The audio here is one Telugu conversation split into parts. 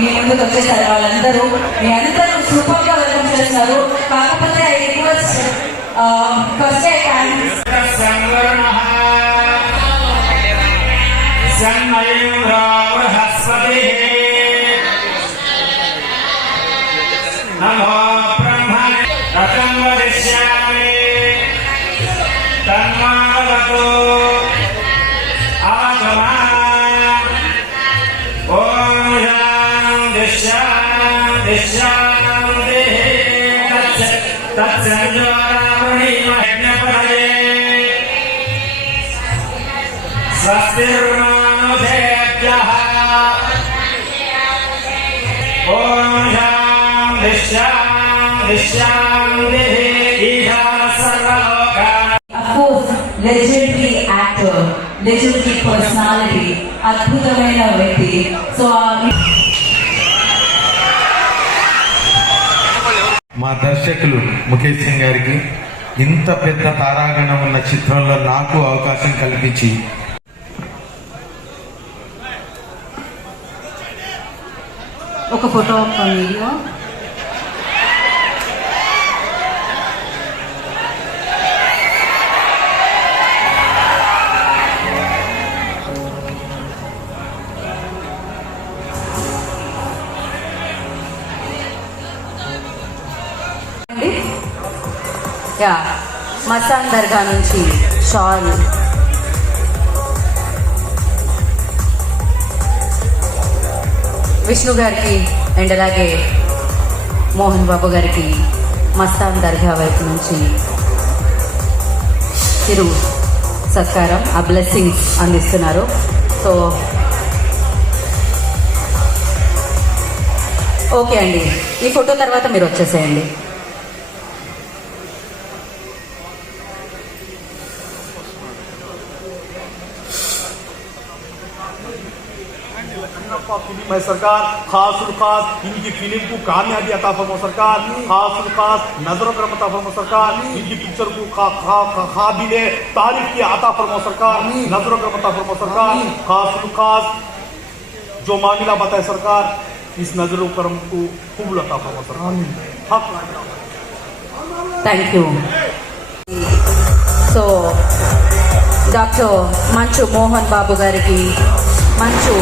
మీ ముందుకు వచ్చేసారు వాళ్ళందరూ. మీ అందరూ సూపర్గా వెల్కమ్ చేస్తున్నారు. కాకపోతే ఐ రిక్వెస్ట్ ఫస్ట్ నమో బ్రహ్మణే. వదిష్యామి అవగమా स्वस्तिर्मानुषेभ्यः ॐ शान्ति शान्ति शान्तिः ईशानः सर्वलोकान् of course legendary actor legendary personality అద్భుతమైన వ్యక్తి మా దర్శకులు ముఖేష్ సింగ్ గారికి ఇంత పెద్ద తారాగణం ఉన్న చిత్రంలో నాకు అవకాశం కల్పించి ఒక ఫోటో ఒక వీడియో. యా మసాన్ దర్గా నుంచి షాల్ విష్ణు గారికి అండ్ అలాగే మోహన్ బాబు గారికి మస్తాన్ దర్గా వైపు నుంచి చిరు సత్కారం ఆ బ్లెస్సింగ్స్ అందిస్తున్నారు. సో ఓకే అండి. ఈ ఫోటో తర్వాత మీరు వచ్చేసేయండి. रन्नप्पा फिल्म है सरकार खास उल खास इनकी फिल्म को कामयाबी अता फरमा सरकार खास उल खास नजर करम अता फरमा सरकार इनकी पिक्चर को खा खा खा काबिले तारीफ की अता फरमा सरकार नजर करम अता फरमा सरकार खास उल खास जो मामला बताए सरकार इस नजर करम को खूब लता फरमा सरकार हक థ్యాంక్ యూ సో డాక్టర్ మంచు మోహన్ బాబు గారికి మంచు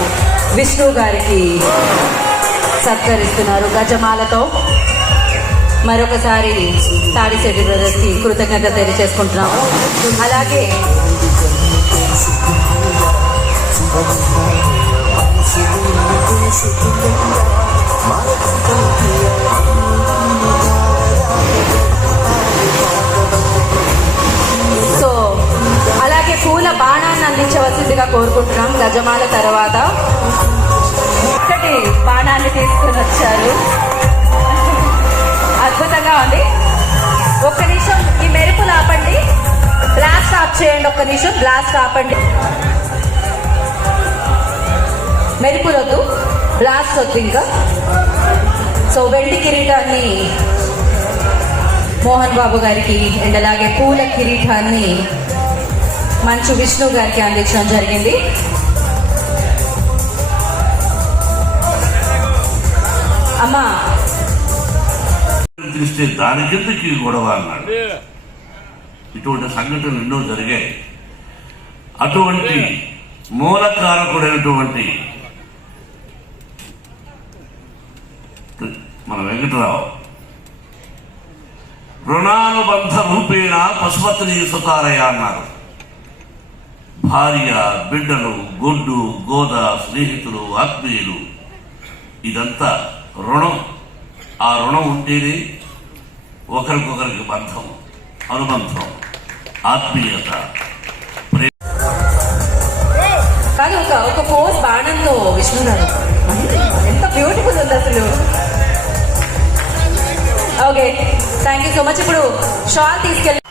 విష్ణు గారికి సత్కరిస్తున్నారు గజమాలతో. మరొకసారి తాడిశెట్టి బ్రదర్స్కి కృతజ్ఞత తెలియజేసుకుంటున్నాము అలాగే సో అలాగే పూల బాణాన్ని అందించవలసిందిగా కోరుకుంటున్నాను బాణాన్ని తీసుకుని వచ్చారు. అద్భుతంగా ఉంది. ఒక్క నిమిషం ఈ మెరుపులు ఆపండి బ్లాస్ట్ ఆఫ్ చేయండి ఒక్క నిమిషం బ్లాస్ట్ ఆపండి మెరుపులు వద్దు బ్లాస్ట్ వద్దు ఇంకా. సో వెండి కిరీటాన్ని మోహన్ బాబు గారికి అండ్ అలాగే పూల కిరీటాన్ని మంచు విష్ణు గారికి అందించడం జరిగింది. అమ్మా. తెలిస్తే దాని కిందకి గొడవ అన్నాడు. ఇటువంటి సంఘటనలు ఎన్నో జరిగాయి. అటువంటి మూలకారకుడైనటువంటి మన వెంకటరావు రుణానుబంధ రూపేణ పశుపతిని సుతారయ అన్నారు. భార్య బిడ్డలు గొడ్డు గోద స్నేహితులు ఆత్మీయులు ఇదంతా రుణం. ఆ రుణం ఉంటేనే ఒకరికొకరికి బంధం అనుబంధం ఆత్మీయత కానీ ఒక ఒక పోస్ బాణంతో విష్ణు గారు ఎంత బ్యూటిఫుల్ ఉంది అసలు. Okay thank you so much ఇప్పుడు షాల్ తీసుకెళ్ళి